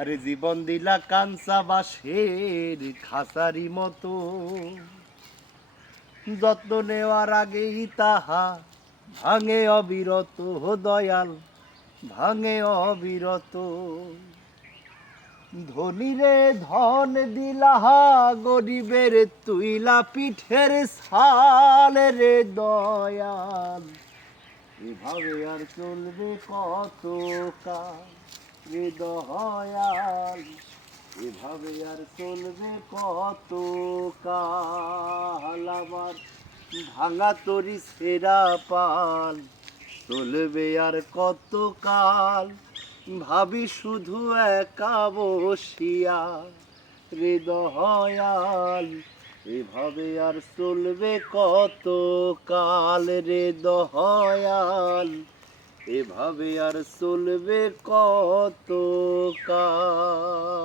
আরে জীবন দিলা কাঞ্চা বাঁশের খাসারি মতো, যত্ন নেওয়ার আগেই তাহা ভাঙে অবিরত। দয়াল ভাঙে অবিরত। ধনীরে ধন দিলাহা, গরিবের তুইলা পিঠের ছাল রে দয়াল। এভাবে আর চলবে কত কাল রে দয়াল, এভাবে আর চলবে কত কাল। আমার ভাঙা তরি সেরা পাল চলবে আর কত কাল, ভাবি শুধু একা বসিয়া রে দয়াল। এভাবে আর চলবে কত কাল রে দয়াল, এভাবে আর চলবে কত কাল।